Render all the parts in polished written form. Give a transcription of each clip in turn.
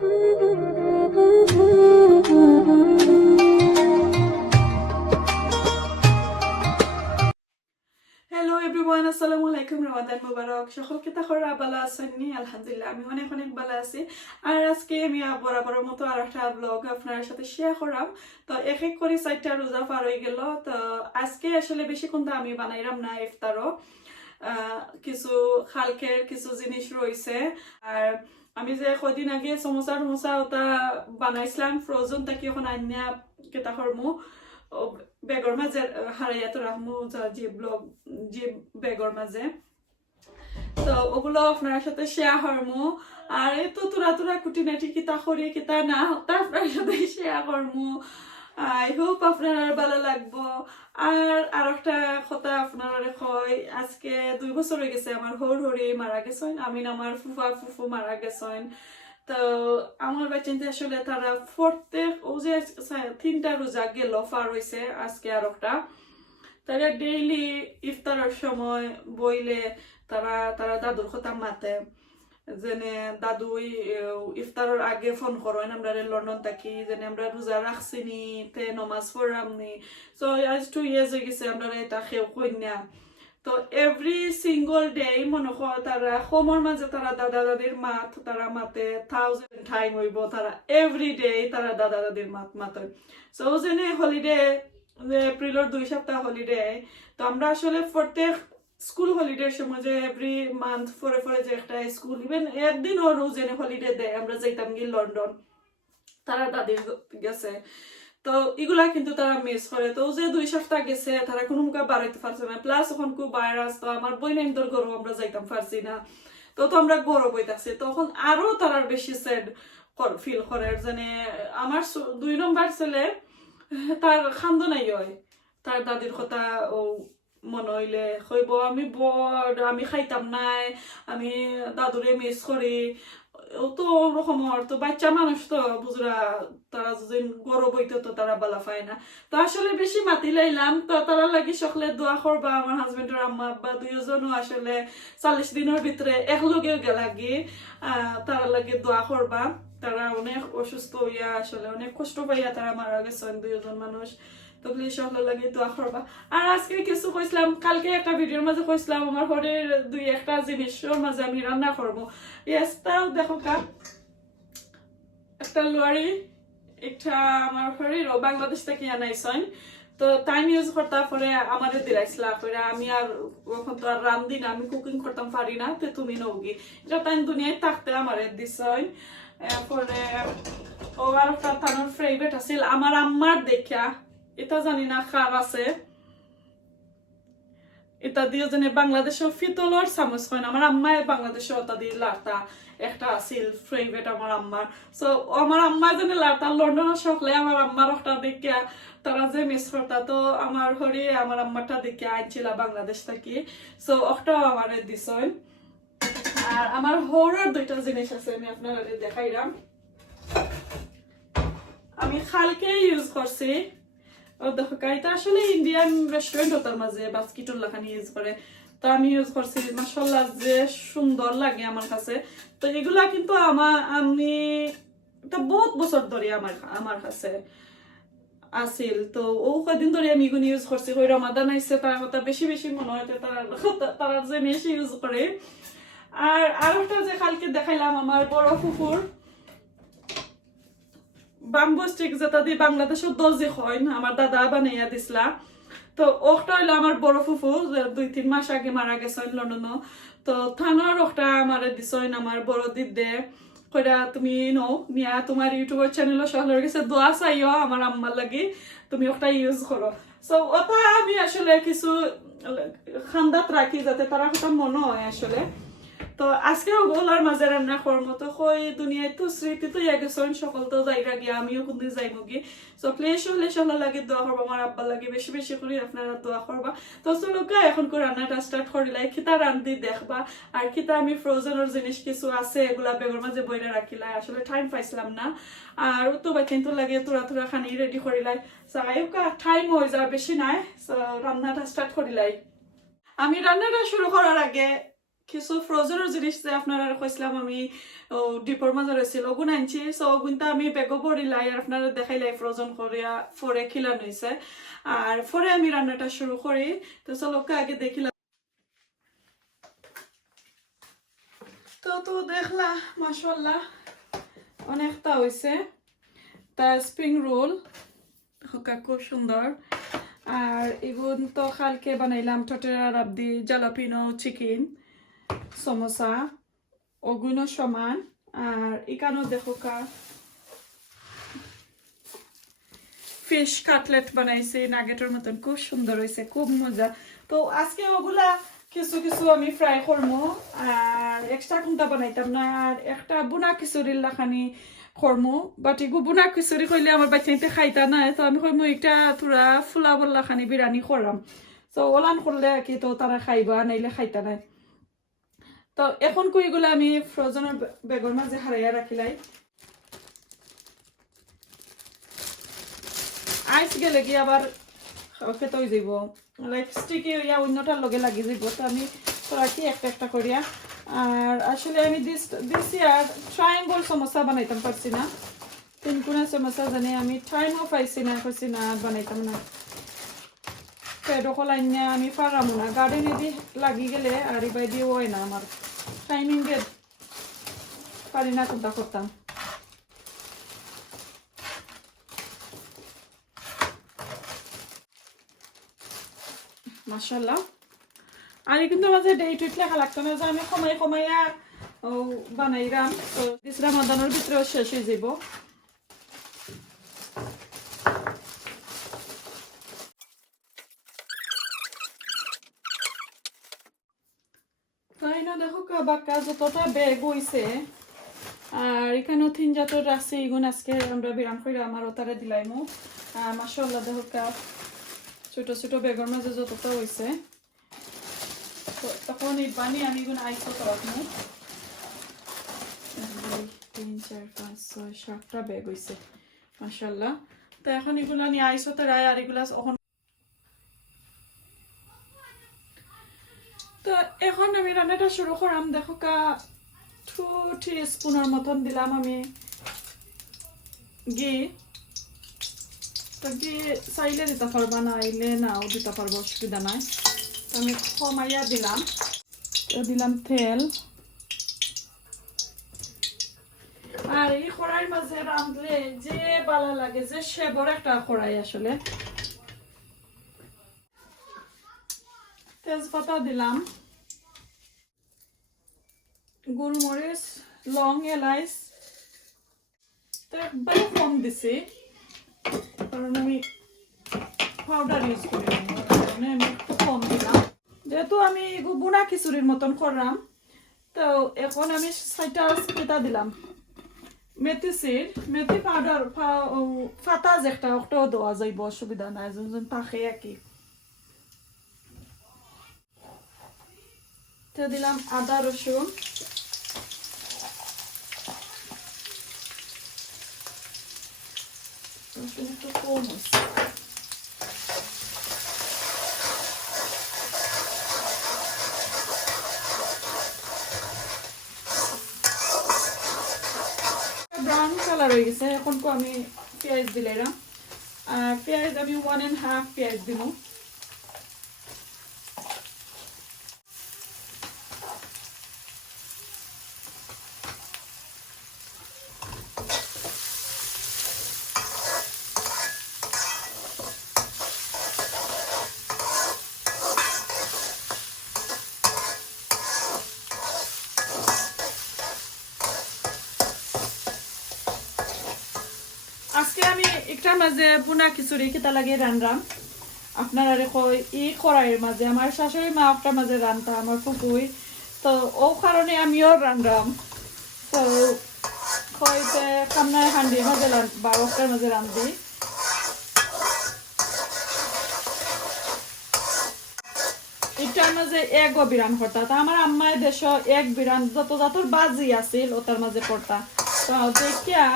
Hello everyone, আসসালামু আলাইকুম। রমাদান মুবারক। সকলকে তাহরা ভালো আছেননি? আলহামদুলিল্লাহ, আমি অনেক অনেক ভালো আছি। আর আজকে আমি বরাবরের মতো আর একটা ব্লগ আপনার সাথে শেয়ার করাম। তো এক এক করে 4টা রোজা পার হয়ে গেল। তো আজকে আসলে বেশি কোনটা আমি বানাইলাম না ইফতারও। কিছু খালকের কিছু জিনিস রয়েছে। আর আমি যে কদিন আগে সমোসা টমোসা ওটা বানাইছিলাম ফ্রোজেন, তাকে এখন আনিয়া কেতা করমু বেগর মাঝে হারাইয়া তো রাখমু যে ব্লগ যে বেগর মাঝে। তো ওগুলো আপনার সাথে শেয়ার করমু। আর এই তো তোরা তোরা কুটিনাটি কিতা করি কিতা না তা আপনার সাথে শেয়ার করমু। আই হোপ আপনার ভালো লাগবো। আর একটা কথা আপনার কই, আজকে 2 বছর হয়ে গেছে আমার হরি মারা গেছেন। আমি আমার ফুফা ফুফু মারা গেছেন। তো আমার বাচ্চাতে আসলে তারা প্রত্যেক ও যে 3টা রোজা গেল পার হয়েছে, আজকে আর একটা তারা ডেইলি ইফতারের সময় বইলে তারা তারা দাদুর কথা মাতে। যেনে দাদু ইফতারের আগে ফোন করেন আমরা লন্ডন থাকি, যেনে আমরা রোজা রাখছি নি তে নমাজ পড়াম নি। সো আজ 2 years হয়ে গেছে আমরা এটা খেয়ে কন্যা। তো এভরি সিঙ্গল ডে মনে কর তারা সমর মাঝে তারা দাদা দাদির মাত তারা মাতে 1000 টাইম হইব। তারা এভরি ডে তারা দাদা দাদির মাত মাতে। সো যেনে হলিডে এপ্রিলের 2 সপ্তাহ হলিডে, তো আমরা আসলে প্রত্যেক স্কুল হলিডের সময় যে এভরি মান্থ পরে পরে যে একটা স্কুল ইভেন একদিন ওর যেনে হলিডে দেয় আমরা যাইতাম গিয়ে লন্ডন তারা দাদির গেছে। তো এগুলা কিন্তু তারা মিস করে। তো যে 2 সপ্তাহ গেছে তারা কোনো মুখে বাড়াইতে পারছে না। প্লাস ওখান খুব ভাইরাস, তো আমার বই নাইন্দর গরু আমরা যাইতাম পারছি না। তো তো আমরা গরব হইতাছি, তখন আরো তারা বেশি স্যাড ফিল করে। জানে আমার 2 নম্বর ছেলে তার খান্দ নাই হয়, তার দাদির কথা ও মনে হইলে কইব আমি বড় আমি খাইতাম নাই, আমি দাদুরে মিস করি। ও তো ওরকম তো বাচ্চা মানুষ তো বুঝরা, তারা যদি গরব হইতো তো তারা বালা পায় না। তো আসলে বেশি মাতি লাইলাম। তো তারা লাগি সকলে দোয়া করবা। আমার হাজবেন্ডের আম্মা আব্বা 2জনও আসলে 40 দিনের ভিতরে একলগে লাগি তারা লাগে দোয়া করবা। তারা অনেক অসুস্থ হইয়া আসলে অনেক কষ্ট পাইয়া তারা মারা গেছেন 2জন মানুষ। তো প্লিজ সকলে লাগে দোয়া করবা। আর আজকে কিছু কইছিলাম, কালকে একটা ভিডিওর মাঝে কইছিলাম আমার ঘরের 2-1টা জিনিসের মাঝে আমি রান্না করবো। ইয়াস্তাও দেখো কা একটা লোয়ারি, একটা আমার ঘরের বাংলাদেশ থেকে আনাইছেন। তো টাইম ইউজ করতে পরে আমাদের দিলাইছিলা করে আমি আর ওখান তো আর রান্ধি না, আমি কুকিং করতাম পারি না। তো তুমি নৌগি এটা টাইম দুনিয়ায় থাকতে আমারে দিছেন। এরপরে ও আর একটা তানোর ফেভারিট আছিল আমার আম্মার দেখা, এটা জানি না কার আছে, এটা দিয়ে জানি বাংলাদেশের ফিতলর চামচ হয় না। আমার আম্মায় বাংলাদেশে ওটা দিয়ে লাটা একটা আছিল ফেভারিট আমার আম্মার। সো আমার আম্মা জানি লাটা লন্ডনের সকলে আমার আম্মার একটা দেখিয়া তারা যে মিস করতা। তো আমার হরি আমার আম্মারটা দেখে আইছিল বাংলাদেশ থেকে। সো ওটাও আমার দিছই। আর আমার হরার 2টা জিনিস আছে, আমি আপনারা দেখাইলাম। আমি খালকে ইউজ করছি। ও দেখো এটা আসলে ইন্ডিয়ান রেস্টুরেন্ট ওটার মাঝে বাস্কিটুর লাখানি ইউজ করে। তো আমি ইউজ করছি, মাশাআল্লাহ যে সুন্দর লাগে আমার কাছে। তো এগুলা কিন্তু আমি এটা বহুত বছর ধরে আমার কাছে আসিল। তো ও কদিন ধরে আমি এগুলো ইউজ করছি। ওই রমাদান আইসে তার কথা বেশি বেশি মনে হয় তারা যে বেশি ইউজ করে। আর একটা যে কালকে দেখাইলাম আমার বড় ফুফুর বাম্বু স্টিক, যেটা দিয়ে বাংলাদেশের দর্জি হয় আমার দাদা বানাইয়া দিছিলা। তো ওটা হইলো আমার বড় ফুফু 2-3 মাস আগে মারা গেছেন লন্ডনও। তো থানার ওটা আমার দিছেন আমার বড় দিদে কইরা তুমি নিয়া তোমার ইউটিউবের চ্যানেলও সকলের কাছে দোয়া চাইও আমার আম্মার লাগি, তুমি ওটা ইউজ করো। সো ওটা আমি আসলে কিছু খান্দাত রাখি যাতে তারা কথা মনে হয় আসলে। তো আজকে ওগুলোর মাঝে রান্না করার মতো কই দুনিয়ায় তো স্মৃতি তো গেছেন সকল তো জায়গা গিয়ে আমিও কোনদিন যাইব গিয়ে। সো প্লেস হলে সকল লাগে দোয়া করবো, আমার আব্বার লাগে বেশি বেশি করে আপনারা দোয়া করবা। তো চলো এখন করে রান্নাটা স্টার্ট করিলাই, খিতা রান্ধি দেখবা। আর খিতা আমি ফ্রোজেনের জিনিস কিছু আছে এগুলা বেগর মাঝে বইরা রাখিলাই, আসলে টাইম পাইছিলাম না। আর তো বা কিন্তু লাগে তোরা তোরা খানি রেডি করিলাই যাই টাইম হয়ে যাওয়া বেশি নাই। রান্নাটা স্টার্ট করিলাই। আমি রান্নাটা শুরু করার আগে কিছু ফ্রোজেনের জিনিস যে আপনারা কইছিলাম আমি ডিপোর মাঝে রয়েছিল ওগুন আনছি সো ওগুনটা আমি বেগো ভরিলাই আর আপনারা দেখাইলাই ফ্রোজন করিয়া ফরে খিলান হয়েছে আর পরে আমি রান্নাটা শুরু করি তো চলোকে আগে দেখিলাম তো দেখলা মাশাআল্লাহ অনেকটা হয়েছে তা স্প্রিং রোল খুব সুন্দর আর এগুন তো কালকে বানাইলাম টোটেরা রাবদি জালাপিনো চিকেন সমোসা ওগুনো সমান আর এখানেও দেখো ফিশ কাটলেট বানাইছি নাগেটের মতন খুব সুন্দর হয়েছে খুব মজা তো আজকে ওগুলা কিছু কিছু আমি ফ্রাই করবো আর এক্সট্রা কোনটা বানাইতাম না আর একটা বুনা খিচুড়ির লাখানি করমু বাট এগু বুনা খিচুড়ি কইলে আমার বাচ্চাইতে খাইতা না তো আমি কইমু একটা তোরা ফুলা বল্লা খানি বিরিয়ানি করলাম তো ওলান করলে কি তো তারা খাইবা নাইলে খাইতা নাই তো এখন কইগুলো আমি ফ্রোজেনের বেগর মাঝে হারাইয়া রাখিলাই আইস গেলে কি আবার খেতে হয়ে যাব লাইক স্টিকি হইয়া অন্যটার লগে লাগি যাব তো আমি তোরা কি একটা একটা করিয়া আর আসলে আমি দিছি আর ট্রায়াঙ্গল সমোসা বানাইতাম পারছি না তিনকুনা সমোসা জানি আমি টাইমও পাইছি না বানাইতাম না পেডো কলাই না আমি পারাম না গার্ডেনে দি লাগি গেলে আর এবার দিয়ে হয় না আমার টাইমিং এর পারি না কোনটা করতাম মাশাআল্লাহ আর কিন্তু মাঝে ডে টুইট লেখা লাগতো না যে আমি কমাইয়া বানাইরাম তো রামাদানের ভিতরেও শেষ হয়ে যাব তাই না দেখো বাক্কা যতটা বেগ হইছে আর এখানেও 3 জাতের রাখছি এগুন আজকে আমরা বিরাম করে আমার ওতারে দিলাইমু মাশাআল্লাহ দেখো ছোট ছোট বেগর মাঝে যতটা হয়েছে তখন এই বানি আমি এগুন আইসো রাখবো 3 4 5 6 7টা বেগ হয়েছে মাশাআল্লাহ তো এখন এগুলো নিয়ে আইসোতে রায় আর এগুলা তো এখন আমি রান্নাটা শুরু করাম দেখো 2 টিস্পুনের মতন দিলাম আমি ঘি তো ঘি চাইলে দিতে পারবা না আইলে নাও দিতে পারবো অসুবিধা নাই তো আমি কমাইয়া দিলাম তো দিলাম তেল আর এই কড়াইয়ের মাঝে রাঁধলে যে ভালো লাগে যে সেবর একটা কড়াই আসলে তেজপাতা দিলাম গোলমরিচ লং এলাইচ তো একবারে কম দিছি কারণ আমি পাউডার ইউজ করি আমি একটু কম দিলাম যেহেতু আমি বুনা খিচুড়ির মতন করলাম তো এখন আমি 6টা পেতা দিলাম মেথি সিড মেথি পাউডার ফাতা যেটা ওটাও দেওয়া যাইব অসুবিধা নাই যোন থাকে আর কি তো দিলাম আদা রসুন একটু কম হচ্ছে ব্রাউন কালার হয়ে গেছে এখন আমি পেঁয়াজ দিলাম আর পেঁয়াজ আমি 1.5 পেঁয়াজ দিব আজকে আমি একটা মাঝে বুনা খিচুড়ি খেতে লাগে রান্নাম আপনারা কই ই কড়াইয়ের মাঝে আমার শাশুড়ি মা একটা মাঝে রান্না আমার ফুকুই তো ও কারণে আমিও রান্নাম তো কইতে কামনায় হান্ডির মাঝে বা ওটার মাঝে রান্ধি এটার মাঝে এক বিরান করতা তা আমার আম্মায় দেশ এক বিরান যত যতর বাজি আছিল ওটার মাঝে পড়তা তো দেখিয়া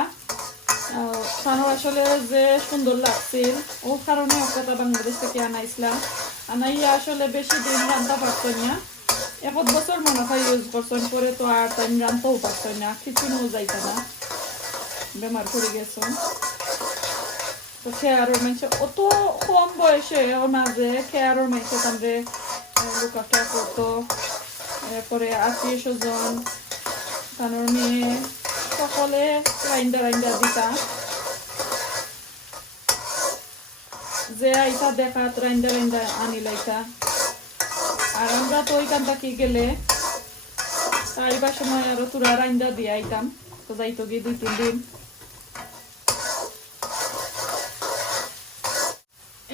খানো আসলে যে সুন্দর লাগছিল ও কারণে ওটা বাংলাদেশ থেকে আনাইছিলাম আনাইয়া আসলে বেশি দিন রান্না পারতো না এক বছর মনে হয় ইউজ করছেন, পরে তো আর টাইম জানতেও পারছেন না, খিচুড়িও যাইতে না, বেমার করে গেছেন। তো খেয়ারের মানুষে অত কম বয়সে ওর মাঝে খেয়ারের মানুষে তাদের লুকাটা করতো, এরপরে আত্মীয় স্বজন তার মেয়ে সকলে রাইন্দা রাইন্দা দিতা, যে আইতা দেখাত রাইন্দা রাইন্দা আনি লাইতা। আর আমরা তো ওইখান থাকি গেলে তাইবার সময় আরো তুরা রাইন্দা দিয়ে আইতাম, তো যাইতো গিয়ে 2-3 দিন।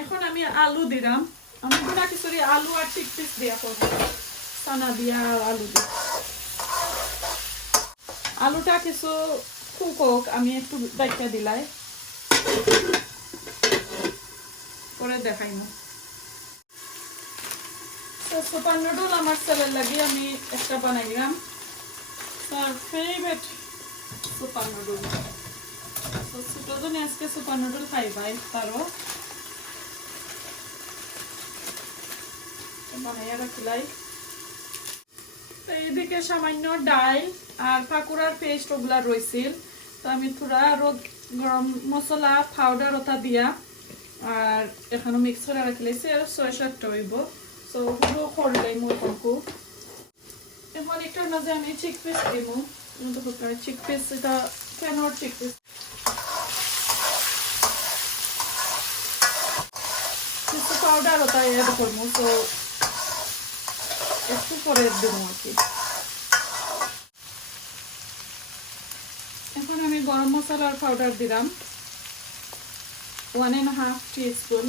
এখন আমি আলু দিলাম, আমি গুনা খিচুড়ি আলু আর চিকপিস দিয়া করবো, চানা দিয়া আর আলু দিয়ে। আলুটা কিছু কুক আমি একটু ডাইকা দিলাই, পরে দেখাই না। সুপার নুডল আমার ছেলের লাগি আমি একটা বানাইলাম, তার ফেভারিট সুপার নুডল। তো ছোট জনে আজকে সুপার নুডল খাইবাই, তারও বানাইয়া রাখিলাই। তো এইদিকে সামান্য ডাল আর পাকুড়ার পেস্ট ওগুলা রয়েছিল, তো আমি থোড়া রোদ গরম মশলা পাউডার ওটা দিয়া আর এখানে মিক্স করে রাখিলাইছি, আর সয়া সসটা হইব। তো ওগুলো করলাই মরকমকু। এখন একটার মাঝে আমি চিকপিস দিব, চিকপিস এটা কেনর চিকপিস কিছু পাউডার ওটা অ্যাড করবো, তো একটু পরে দেবো আর কি। এখন আমি গরম মশলার পাউডার দিলাম 1.5 টিস্পুন,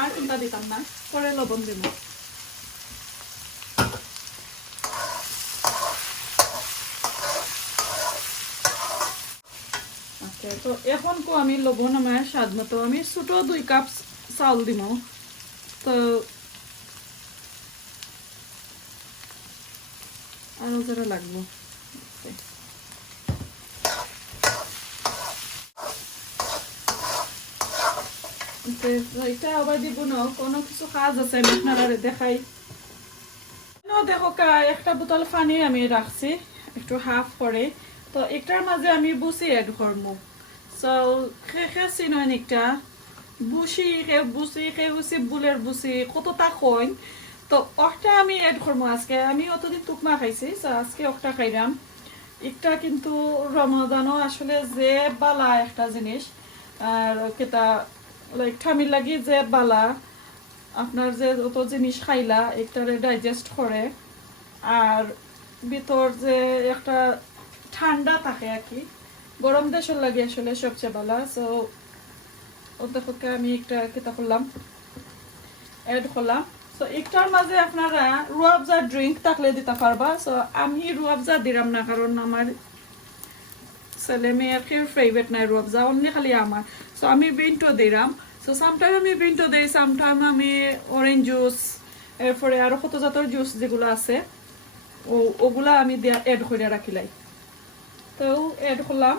আর চিন্তা দিতাম না, পরে লবণ দেব। আচ্ছা, তো এখন আমি লবণ আমার স্বাদ মতো, আমি ছোট 2 কাপ চাউল দিব, তো আরো যারা লাগবো। এটা আবার দিব না, কোনো কিছু কাজ আছে আমি আপনারা দেখাই। দেখো একটা বোতল পানি আমি রাখছি একটু হাফ করে, তো একটার মাঝে আমি বুসি এড করবো। সো খেয়েছি নয় একটা বুসি বুসি বুলের বুসি কতটা কইন, তো ওটা আমি এড করবো আজকে। আমি অতদিন টুকমা খাইছি, আজকে ওটা খাইলাম। একটা কিন্তু রমাদানও আসলে যে বালা একটা জিনিস, আর কেটা লাইক ঠামির লাগি যে বালা, আপনার যে অত জিনিস খাইলা একটারে ডাইজেস্ট করে, আর ভিতর যে একটা ঠান্ডা থাকে আর কি, গরম দেশের লাগে আসলে সবচেয়ে ভালো। সো ওদেরকে আমি একটা কেতা করলাম, অ্যাড করলাম। সো একটার মাঝে আপনারা রুয়াবজা ড্রিঙ্ক থাকলে দিতে পারবা। সো আমি রুয়াবজা দিলাম না, কারণ আমার ছেলে মেয়ের কেউ ফেভারিট নাই রুয়াবজা, অন্য খালি আমার। সো আমি বিনটো দিলাম। সো সামটাইম আমি বিনটো দিই, সামটাইম আমি অরেঞ্জ জুস, এরপরে আরো কত জাতের জুস যেগুলো আছে ওগুলা আমি এড করে রাখিলাই। তো এড করলাম,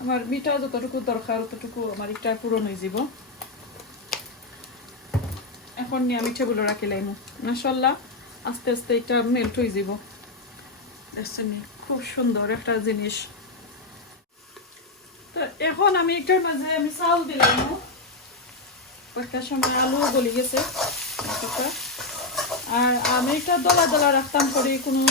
আমার মিঠা যতটুকু দরকার ততটুকু আমার একটা পূরণ হয়ে যাব। এখন নিয়ে আমি টেবিলে রাখিলাই, মাশাআল্লাহ আস্তে আস্তে এটা মেল্ট হয়ে যাব। দেখছেন খুব সুন্দর একটা জিনিস। তো এখন আমি একটার মাঝে আমি চাউল দিলাম, একটা সময় আলু গলি গেছে, আর আমি এটা দলা দলা রাখতাম পরে কোনো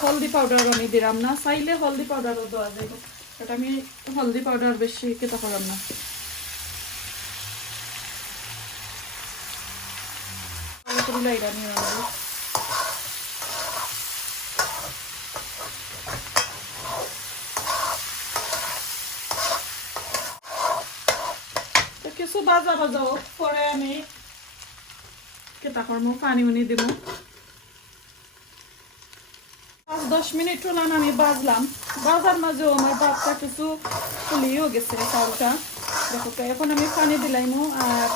হলদি পাউডার আমি দিলাম না, চাইলে হলদি পাউডারও দেওয়া যাবে, বাট আমি হলদি পাউডার বেশি কেতা করলাম না। কিছু বাজা বাজাও পরে আমি কেতা করবো, পানি উনি দিব। 5-10 মিনিট হলাম আমি বাজলাম, বাজার মাঝেও আমার ভাতটা কিছু ফুলিয়েও গেছে চাউলটা। দেখো এখন আমি পানি দিলাইমু আর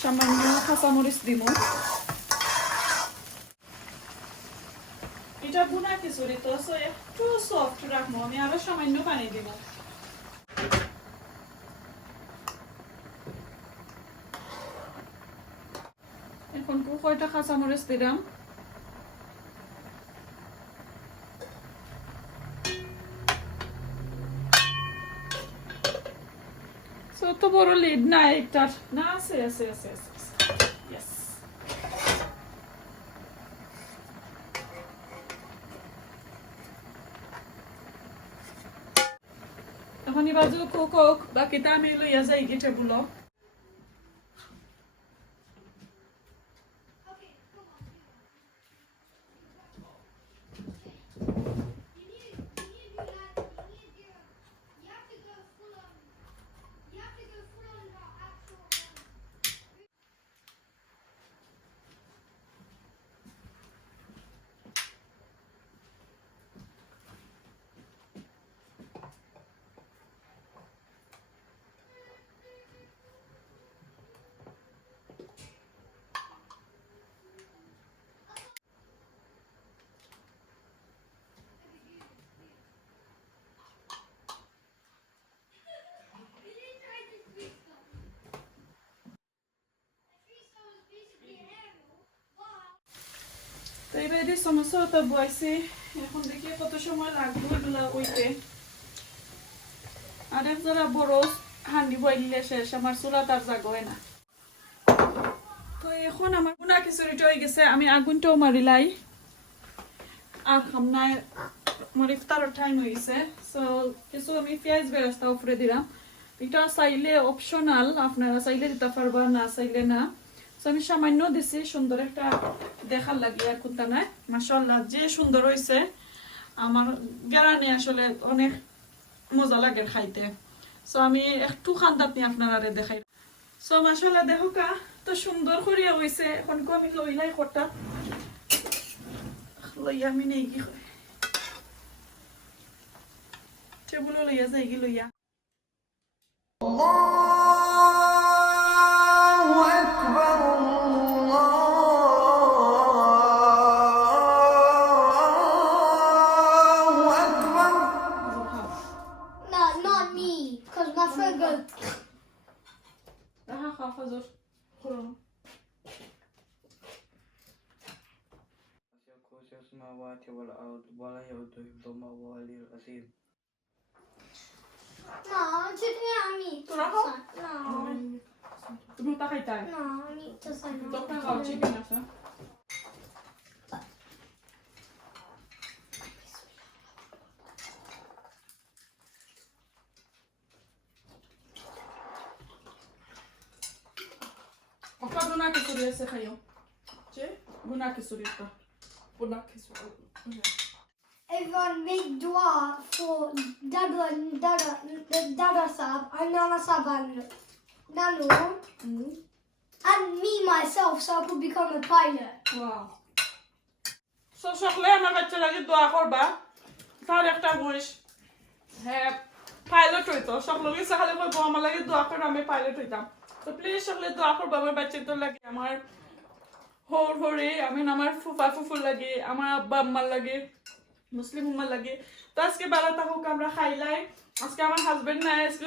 সামান্য কাঁচামরিচ দিব। এটা বুনা খিচুড়ি তো একটু সফট রাখবো, আমি আরো সামান্য পানি দিব। এখন কয়টা কাঁচামরিচ দিলাম, অত বড় লিড নাই একটা না আছে ইয়েস এখন এই বাজু কোক বাকিটা আমি লইয়া যাই কি টেবুল তো এবার এই সমস্যাটা বয়সে এখন দেখি কত সময় লাগবে এগুলা ওইতে আর এক যারা বড় হান্ডি বইলে শেষ আমার চুলা তার জাগ হয় না তো এখন আমার গুনা খিচুড়িটা হয়ে গেছে আমি আগুনটাও মারিলাই আর খামনায় আমার ইফতারের টাইম হয়েছে সো কিছু আমি পেঁয়াজ বেরেস্তা উপরে দিলাম এটা চাইলে অপশনাল আপনারা চাইলে দিতে পারবা না চাইলে না সো আমি সামান্য দিছি সুন্দর একটা দেখার লাগে আর কোনটা নাই মাশাআল্লাহ যে সুন্দর হয়েছে আমার গেরানে আসলে অনেক মজা লাগে খাইতে সো আমি একটু খান্দাত নিয়ে আপনারা দেখাই সো মাশাআল্লাহ দেখো কা তো সুন্দর করিয়া হয়েছে এখন আমি লইলাই কটা লইয়া আমি নেই কি টেবুল লইয়া যাই কি লইয়া السماوات والأرض ولا يؤوده حفظهما وهو العلي العظيم. No, today I need to Turaho? No. তুমি তা খাইতাই No, I need to sign up. দোকান খাও চিকেন আছে ওটা গুনা খিচুড়ি আছে খাইও যে গুনা খিচুড়ি তো গুনা খিচুড়ি Everyone make dua for Dada Sab and Nana Sab and Nanu and me myself so I could become a pilot. Wow so সকলে আমার বাচ্চা লাগে দোয়া করবা তার একটা বয়স হ্যাঁ পাইলট হইতো সকলে সকালে কইবো আমার লাগে দোয়া করে আমি পাইলট হইতাম তো প্লিজ সকলে দোয়া করবা আমার বাচ্চাদের লাগে আমার হোর হোরে আমি আমার ফুফা ফুফুর লাগে আমার আব্বা আম্মার লাগে মুসলিম উম্মার লাগে তো আজকে বেলাটা হোক আমরা খাইলাই আজকে আমার হাজবেন্ড নাই আজকে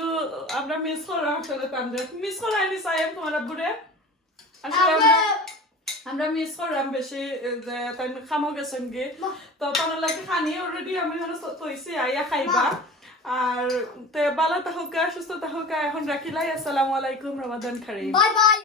আমরা মিস করলাম আসলে তাদের মিস করাইনি সাইম তোমার আব্বুরে আসলে আমরা মিস করলাম বেশি যে তাই খামো গেছেন গে তো তার লাগে খানি অলরেডি আমি তৈছি আইয়া খাইবা আর তে বালা তাহকা সুস্থ তাহকা এখন রাখিলাই আসসালামু আলাইকুম রমাদান কারীম Bye bye.